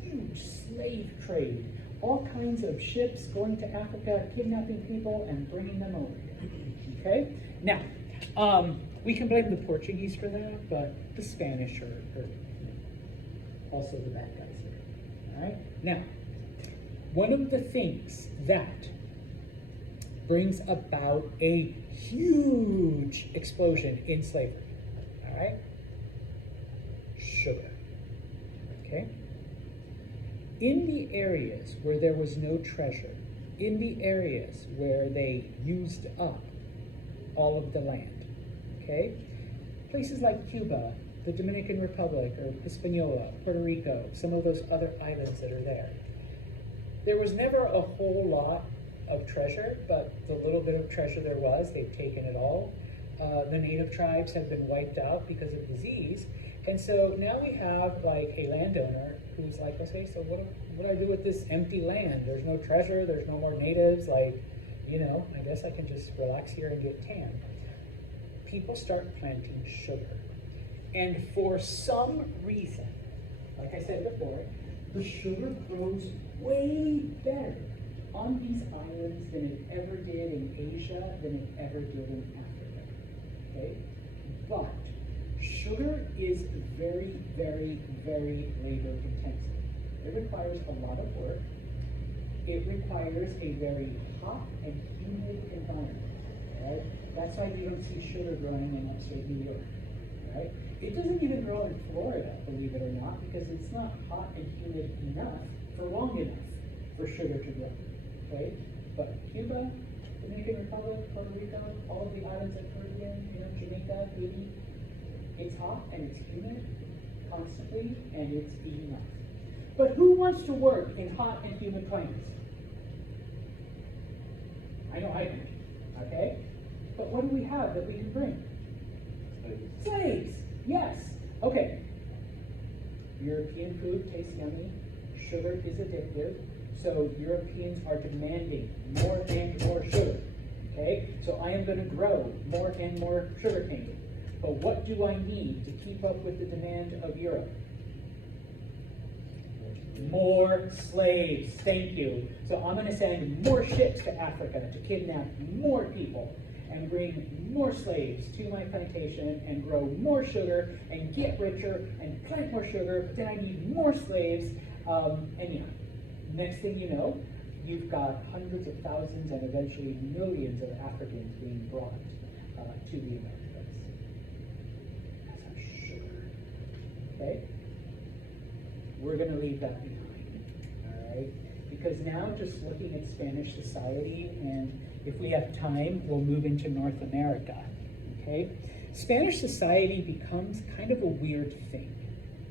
huge slave trade. All kinds of ships going to Africa, kidnapping people and bringing them over here. Okay? Now, we can blame the Portuguese for that, but the Spanish are also the bad guys there. All right? Now, one of the things that brings about a huge explosion in slavery, all right? Sugar. Okay? In the areas where there was no treasure, in the areas where they used up all of the land, okay? Places like Cuba, the Dominican Republic, or Hispaniola, Puerto Rico, some of those other islands that are there. There was never a whole lot of treasure, but the little bit of treasure there was, they've taken it all. The native tribes have been wiped out because of disease. And so now we have like a landowner who's like, okay, so what do I do with this empty land? There's no treasure, there's no more natives, like, you know, I guess I can just relax here and get tan. People start planting sugar. And for some reason, like I said before, the sugar grows way better on these islands than it ever did in Asia, than it ever did in Africa. Okay? But Sugar is very, very, very labor intensive. It requires a lot of work. It requires a very hot and humid environment, right? That's why you don't see sugar growing in upstate New York, right? It doesn't even grow in Florida, believe it or not, because it's not hot and humid enough for long enough for sugar to grow, okay? But Cuba, Dominican Republic, Puerto Rico, all of the islands of Caribbean, Jamaica, Haiti, it's hot and it's humid constantly, and it's enough. But who wants to work in hot and humid climates? I know I do, okay? But what do we have that we can bring? Slaves, yes. Okay. European food tastes yummy. Sugar is addictive. So Europeans are demanding more and more sugar. Okay? So I am going to grow more and more sugarcane. But what do I need to keep up with the demand of Europe? More slaves. Thank you. So I'm going to send more ships to Africa to kidnap more people and bring more slaves to my plantation and grow more sugar and get richer and plant more sugar, but then I need more slaves. And yeah, next thing you know, you've got hundreds of thousands and eventually millions of Africans being brought to the Americas. That's our sugar. Okay? We're going to leave that behind. All right? Because now just looking at Spanish society, and if we have time, we'll move into North America, okay? Spanish society becomes kind of a weird thing,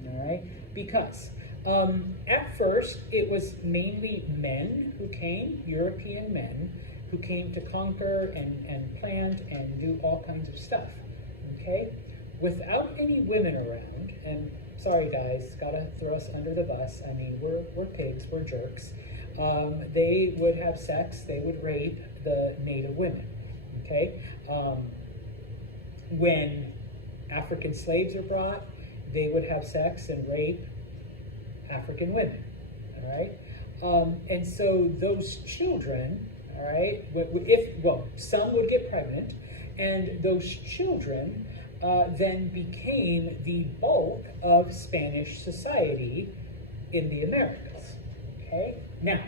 all right? Because at first, it was mainly men who came, European men, who came to conquer and plant and do all kinds of stuff, okay? Without any women around, and sorry guys, gotta throw us under the bus. I mean, we're pigs, we're jerks. They would have sex, they would rape the native women, okay? When African slaves are brought, they would have sex and rape African women, all right? And so those children, all right, some would get pregnant, and those children then became the bulk of Spanish society in the Americas, okay? Now,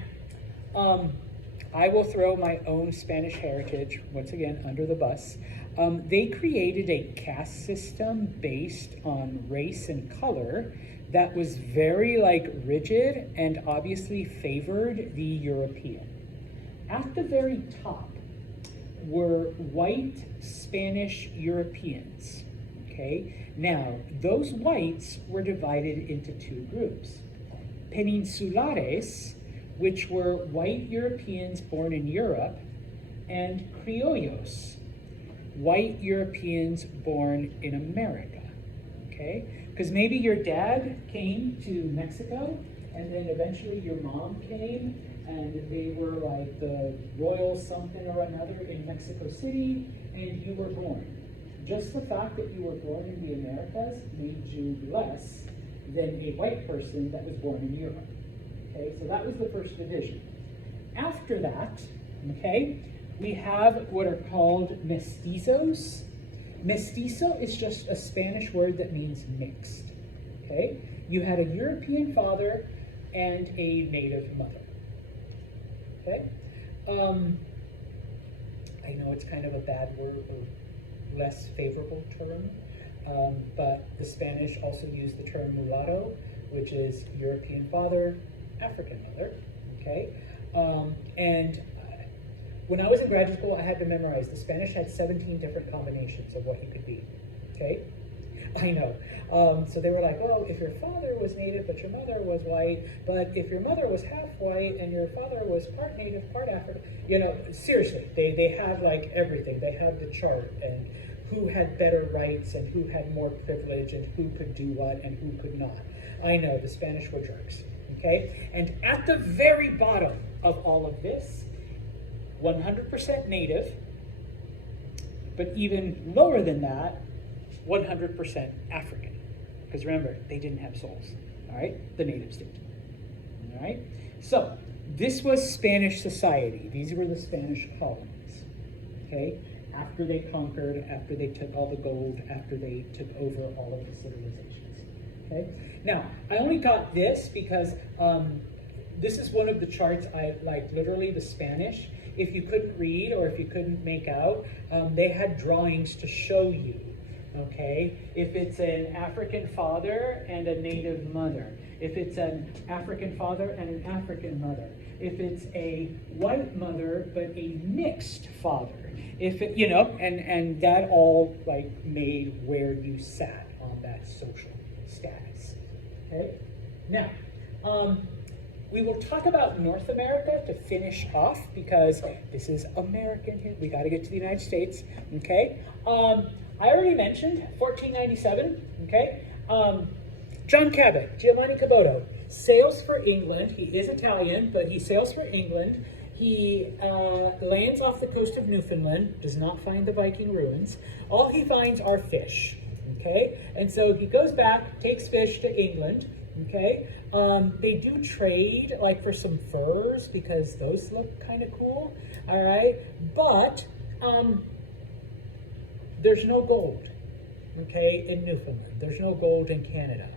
I will throw my own Spanish heritage, once again, under the bus. They created a caste system based on race and color that was very rigid and obviously favored the European. At the very top were white Spanish Europeans, okay? Now, those whites were divided into two groups. Peninsulares, which were white Europeans born in Europe, and Criollos, white Europeans born in America, okay? Because maybe your dad came to Mexico, and then eventually your mom came, and they were like the royal something or another in Mexico City, and you were born. Just the fact that you were born in the Americas made you less than a white person that was born in Europe. Okay, so that was the first division. After that, okay, we have what are called mestizos. Mestizo is just a Spanish word that means mixed. Okay, you had a European father and a native mother. Okay, I know it's kind of a bad word or less favorable term, but the Spanish also use the term mulatto, which is European father, African mother, okay? When I was in graduate school, I had to memorize. The Spanish had 17 different combinations of what you could be, okay? I know. So they were like, well, if your father was native, but your mother was white, but if your mother was half white and your father was part native, part African, seriously, they have everything. They have the chart and who had better rights and who had more privilege and who could do what and who could not. I know, the Spanish were jerks. Okay, and at the very bottom of all of this, 100% native, but even lower than that, 100% African. Because remember, they didn't have souls, all right? The natives did, all right? So, this was Spanish society. These were the Spanish colonies, okay? after they conquered, after they took all the gold, after they took over all of the civilizations. Okay. Now, I only got this because this is one of the charts I like, literally the Spanish. If you couldn't read or if you couldn't make out, they had drawings to show you. Okay, if it's an African father and a native mother, if it's an African father and an African mother, if it's a white mother but a mixed father, if it, you know, and that all like made where you sat on that social status. Okay, now we will talk about North America to finish off because this is American. We got to get to the United States. Okay. I already mentioned 1497, okay? John Cabot, Giovanni Caboto, sails for England. He is Italian, but he sails for England. He lands off the coast of Newfoundland, does not find the Viking ruins. All he finds are fish, okay? And so he goes back, takes fish to England, okay? They do trade, like, for some furs because those look kind of cool, all right? But, there's no gold, okay, in Newfoundland. There's no gold in Canada.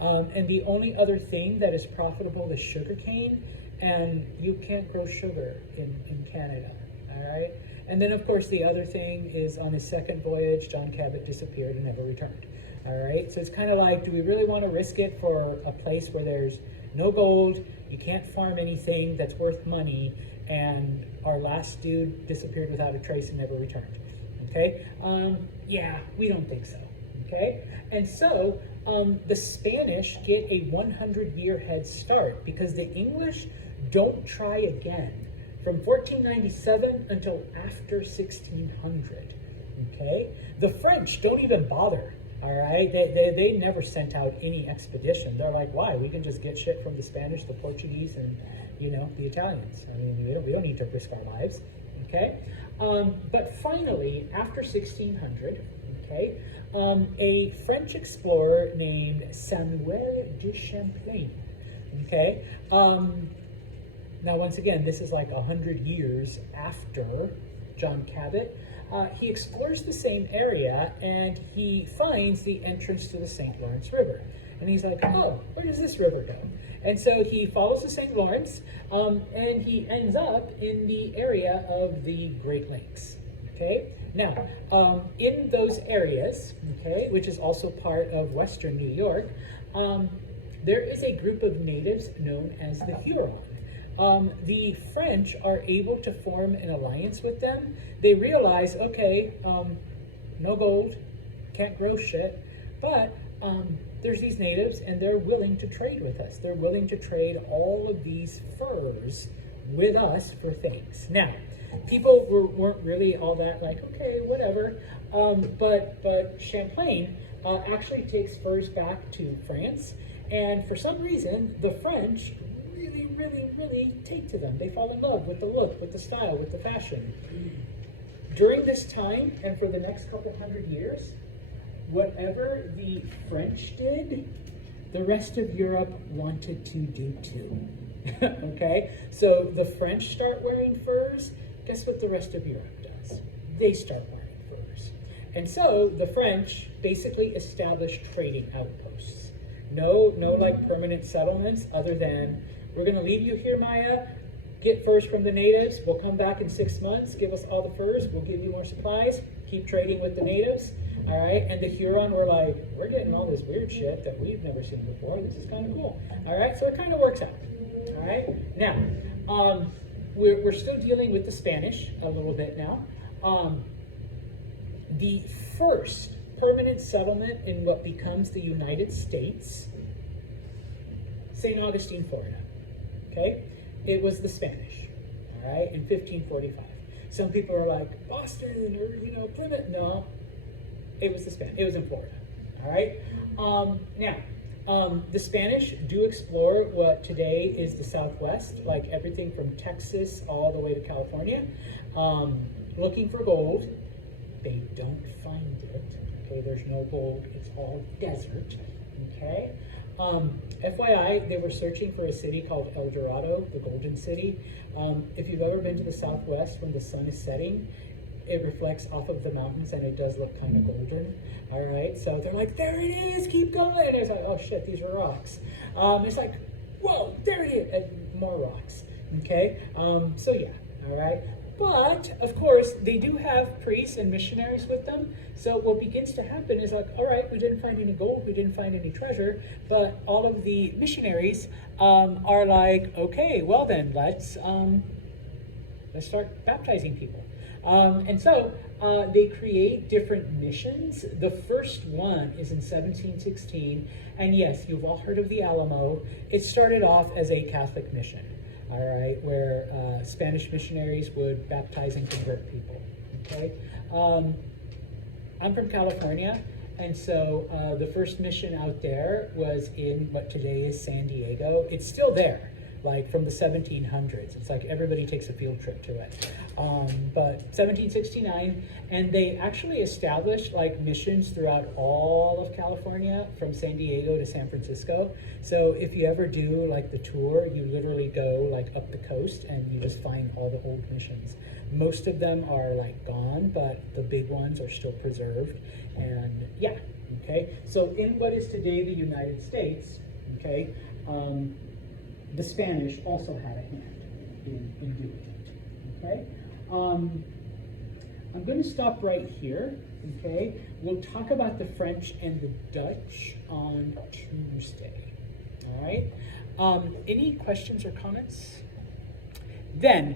And the only other thing that is profitable is sugarcane, and you can't grow sugar in Canada, all right? And then, of course, the other thing is on his second voyage, John Cabot disappeared and never returned, all right? So it's kind of like, do we really want to risk it for a place where there's no gold, you can't farm anything that's worth money, and our last dude disappeared without a trace and never returned? Okay, yeah, we don't think so, okay? And so the Spanish get a 100-year head start because the English don't try again from 1497 until after 1600, okay? The French don't even bother, all right? They never sent out any expedition. They're like, why? We can just get shit from the Spanish, the Portuguese, and, you know, the Italians. I mean, we don't need to risk our lives, okay? But finally, after 1600, okay, a French explorer named Samuel de Champlain, okay, now once again, this is like 100 years after John Cabot. He explores the same area and he finds the entrance to the St. Lawrence River. And he's like, oh, where does this river go? And so he follows the St. Lawrence, and he ends up in the area of the Great Lakes, okay? Now, in those areas, okay, which is also part of Western New York, there is a group of natives known as the Huron. The French are able to form an alliance with them. They realize, okay, no gold, can't grow shit, but there's these natives and they're willing to trade with us. They're willing to trade all of these furs with us for things. Now, people weren't really all that like, okay, whatever. But Champlain actually takes furs back to France. And for some reason, the French really take to them. They fall in love with the look, with the style, with the fashion. During this time, and for the next couple hundred years, whatever the French did, the rest of Europe wanted to do too. Okay? So the French start wearing furs. Guess what the rest of Europe does? They start wearing furs. And so the French basically established trading outposts. No like permanent settlements other than, we're going to leave you here, Maya, get furs from the natives, we'll come back in 6 months, give us all the furs, we'll give you more supplies, keep trading with the natives. All right, and the Huron were like, we're getting all this weird shit that we've never seen before. This is kind of cool. All right, so it kind of works out. All right, now, we're still dealing with the Spanish a little bit now. The first permanent settlement in what becomes the United States, St. Augustine, Florida. Okay, it was the Spanish. All right, in 1545. Some people are like, Boston or Plymouth. No. It was the Spanish. It was in Florida. All right. Now, the Spanish do explore what today is the Southwest, like everything from Texas all the way to California, looking for gold. They don't find it. Okay, there's no gold. It's all desert. Okay. FYI, they were searching for a city called El Dorado, the Golden City. If you've ever been to the Southwest when the sun is setting, it reflects off of the mountains and it does look kind of golden. All right, so they're like, there it is, keep going. And it's like, oh shit, these are rocks. It's like, whoa, there it is, and more rocks. Okay, so yeah, all right. But of course, they do have priests and missionaries with them. So what begins to happen is like, all right, we didn't find any gold, we didn't find any treasure, but all of the missionaries are like, okay, well then, let's start baptizing people. And so they create different missions. The first one is in 1716, and yes, you've all heard of the Alamo. It started off as a Catholic mission. All right, where Spanish missionaries would baptize and convert people, okay? I'm from California, and so the first mission out there was in what today is San Diego. It's still there, like from the 1700s. It's like everybody takes a field trip to it. But 1769, and they actually established like missions throughout all of California from San Diego to San Francisco. So if you ever do like the tour, you literally go like up the coast and you just find all the old missions. Most of them are like gone, but the big ones are still preserved. And yeah, okay. So in what is today the United States, okay, the Spanish also had a hand in doing it, okay? I'm going to stop right here, okay? We'll talk about the French and the Dutch on Tuesday, all right? Any questions or comments? Then,